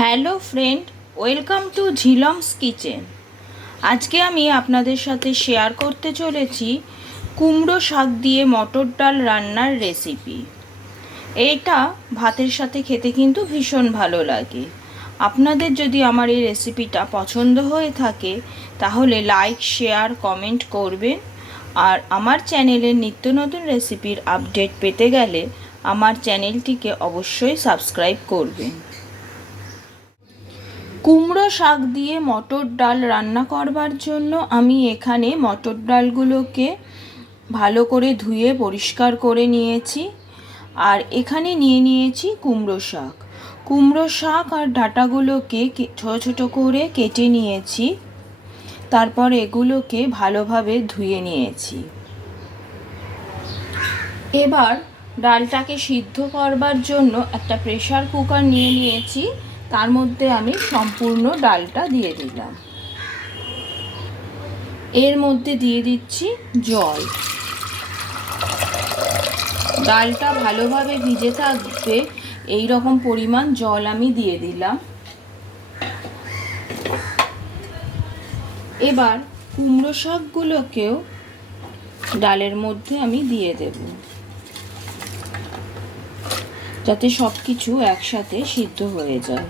Hello friend, welcome to Jhilam's kitchen. আজকে আমি আপনাদের সাথে শেয়ার করতে চলেছি কুমড়ো শাক দিয়ে মটর ডাল রান্নার রেসিপি। এটা ভাতের সাথে খেতে কিন্তু ভীষণ ভালো লাগে। আপনাদের যদি আমার এই রেসিপিটা পছন্দ হয়ে থাকে, তাহলে লাইক, শেয়ার, কমেন্ট করবেন। আর আমার চ্যানেলের নিত্য নতুন রেসিপির আপডেট পেতে গেলে আমার চ্যানেলটিকে অবশ্যই সাবস্ক্রাইব করবেন। কুমড়ো শাক দিয়ে মটর ডাল রান্না করবার জন্য আমি এখানে মটর ডালগুলোকে ভালো করে ধুয়ে পরিষ্কার করে নিয়েছি আর এখানে নিয়ে নিয়েছি কুমড়ো শাক। কুমড়ো শাক আর ডাঁটাগুলোকে ছোটো ছোটো করে কেটে নিয়েছি। তারপর এগুলোকে ভালোভাবে ধুয়ে নিয়েছি। এবার ডালটাকে সিদ্ধ করবার জন্য একটা প্রেসার কুকার নিয়ে নিয়েছি। তার মধ্যে আমি সম্পূর্ণ ডালটা দিয়ে দিলাম। এর মধ্যে দিয়ে দিচ্ছি জল। ডালটা ভালোভাবে ভিজে থাকবে, এই রকম পরিমাণ জল আমি দিয়ে দিলাম। এবার কুমড়ো শাকগুলোকেও ডালের মধ্যে আমি দিয়ে দেব। যাতে সব কিছু একসাথে সিদ্ধ হয়ে যায়।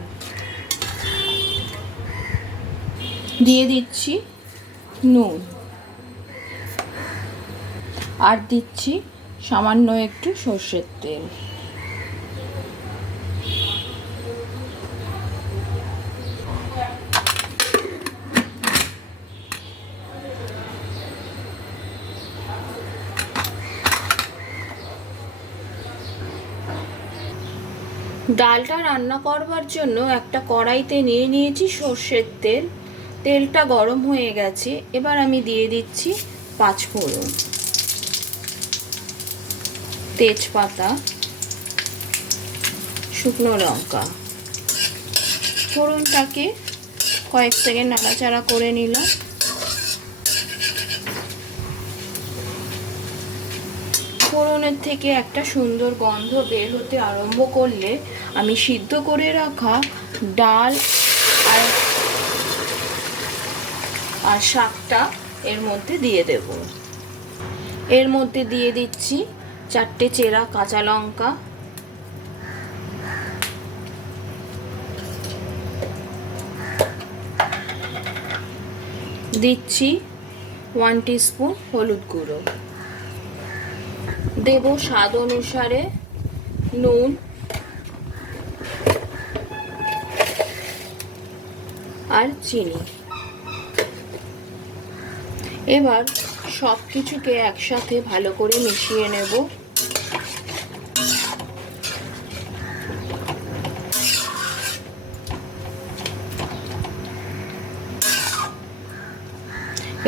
দিয়ে দিচ্ছি নুন। আর দিচ্ছি সামান্য একটু সর্ষের তেল। ডালটা রান্না করবার জন্য একটা কড়াইতে নিয়ে নিয়েছি সর্ষের তেল। তেলটা গরম হয়ে গেছে। এবার আমি দিয়ে দিচ্ছি পাঁচ ফোড়ন তেজপাতা, শুকনো লঙ্কা। ফোড়নটাকে কয়েক সেকেন্ড নাড়াচাড়া করে নিলাম। ফোড়নের থেকে একটা সুন্দর গন্ধ বের হতে আরম্ভ করলে আমি সিদ্ধ করে রাখা ডাল আর আর শাকটা এর মধ্যে দিয়ে দেব। এর মধ্যে দিয়ে দিচ্ছি চারটে চেরা কাঁচা লঙ্কা। দিচ্ছি ওয়ান স্পুন হলুদ গুঁড়ো। দেব স্বাদ অনুসারে নুন। আর চিনি। এবার সব কিছুকে একসাথে ভালো করে মিশিয়ে নেব।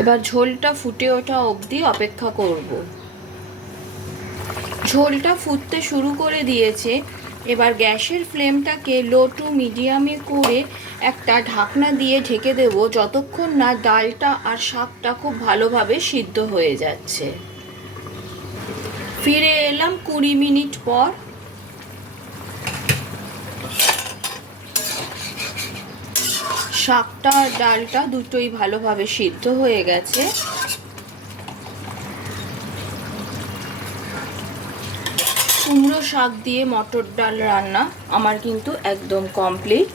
এবার ঝোলটা ফুটে ওঠা অবধি অপেক্ষা করব। ঝোলটা ফুটতে শুরু করে দিয়েছে। এবার গ্যাসের ফ্লেমটাকে লো টু মিডিয়ামে করে একটা ঢাকনা দিয়ে ঢেকে দেব যতক্ষণ না ডালটা আর শাকটা খুব ভালোভাবে সিদ্ধ হয়ে যাচ্ছে। ফিরে এলাম কুড়ি মিনিট পর। শাকটা আর ডালটা দুটোই ভালোভাবে সিদ্ধ হয়ে গেছে। কুমড়ো শাক দিয়ে মটর ডাল রান্না আমার কিন্তু একদম কমপ্লিট